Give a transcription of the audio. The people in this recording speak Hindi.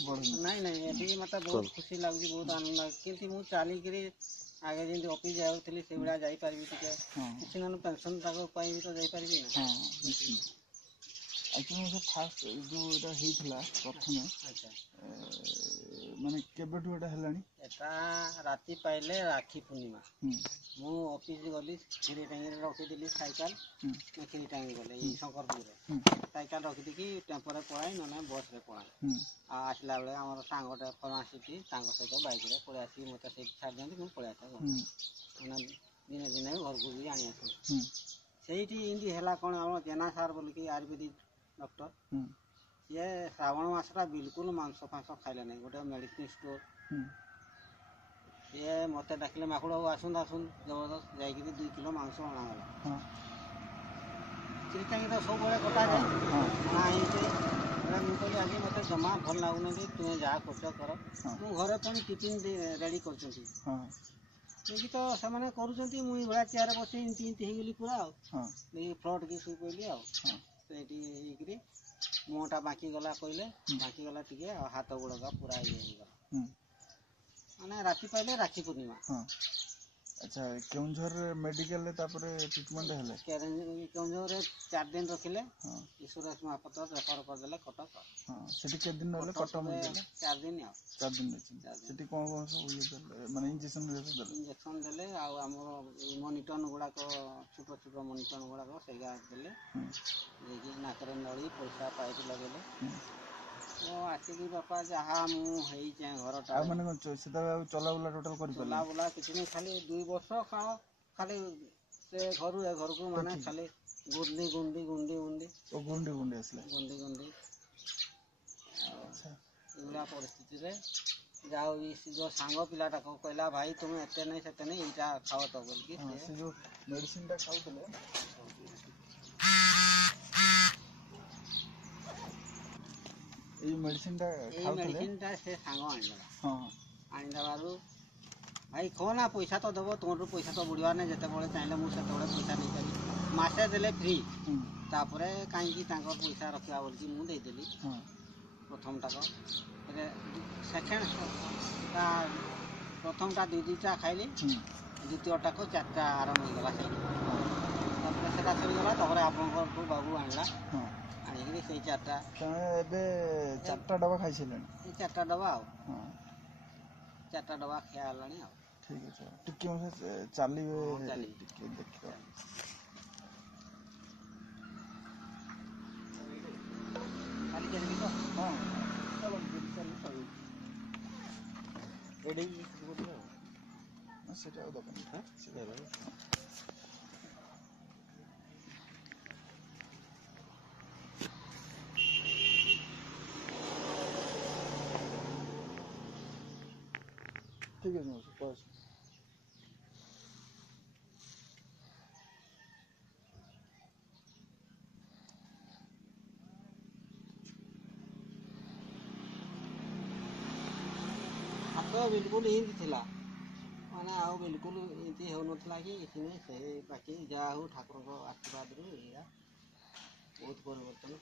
नहीं नहीं ये मतलब बहुत खुशी लगुच बहुत आनंद लगे मुझे चलिक आगे जमी ऑफिस जाऊली से भाया जापारि किसी ना पेंशन भी तो जापारि ना फास्ट जो प्रथम माने केबेठु एटा हेलानी एटा राति पाइले राखी पूर्णिमा मु ऑफिस गली खीरी टांगी रखीदी साइकेल खीरी टांगी गले शंकरपुर साइकेल रखीदी कि टेम्पोरे पढ़ाई ना बस रे पढ़ाई आसला बेले आम सांगटे फर्मासी सहित बैक रे पड़े आसिक मत छाड़ दिखाती मुझे पड़े आसे मैंने दिने दिने घर को भी आनी आस से है कौन आम जेना सार बोलिकी आयुर्वेदिक डॉक्टर ये श्रावण मासटा बिल्कुल मांस फांस खाइले ना गोटे मेडिसिन स्टोर ये मत डाकिले माकुड़ बाबू आसुन आसुन जबरदस्त जाकि 2 किलो मांस अणागला चिरिटांगी तो सब कटा जाए अणा मुझे कहली आज मत जमा भल लगुन तुम्हें जहाँ कर कर मु घर पुणी टिफिन रेडी कर तो से कर मुझे भाया चेयर बस इंती पूरा फ्लट की शुई पड़ी मुहटा बाकी गला कहले बाकी गला टे हाथ गोड़ पूरा ये माने राति पाइले राखी पूर्णिमा अच्छा केउंझर मेडिकल ले तापरे ट्रीटमेंट हेले केउंझर 4 दिन रखिले ईश्वरस महापत्र रेफर कर देले कटक सेठी के दिन रहले कटक में 4 दिन 4 दिन सेठी कोन सब माने इंजेक्शन देले आ हमर मॉनिटर गुडा को छोटो छोटो मॉनिटर गुडा को सेगा देले जेकी नाकर नळी पैसा पाइप लगेले आसिक बापा जहाँ मुझे घर माने चला बुला टोटल कर चला बुला किसी नहीं खाली 2 वर्ष खाली से घर ए घर को माने खाली गुंडी गुंडी गुंडी गुंडी गुंडी गुंडी आसले गुंडी गुंडी एगुला परिस्थिति रे जाओ जो सांग पिलाटा को कहला भाई तुम एते नहीं सेते नहीं इटा खाओ तो बोल की से जो मेडिसिन टा खाउतले ये मेडिसिन टा से सांग आनिला आनिदबारू भाई खोना पैसा तो देव तुम पैसा तो बुड़वा नहीं जिते बड़े चाहिए मुझे पैसा नहीं पारि मसे देले फ्री तापर कहीं पैसा रखा बोल मुझे देदेली प्रथम टाक सेकेंड प्रथम टा 2-2टा खाइली द्वितीय टाक 4टा आरंभ होगा से सरीगला आप बाबू आणला आनिक से 4टा 4टा डबा खाई 4टा डबा 4टा डबा खाला ठीक है टिके चलिए देखिए हाँ सेटा दकान ठीक है पास तो बिल्कुल हिंदी थिला माने आउ बिल्कुल हिंदी हो नथला कि इसिने से बाकी जा हो ठाकुर को आशीर्वाद रे बहुत परिवर्तन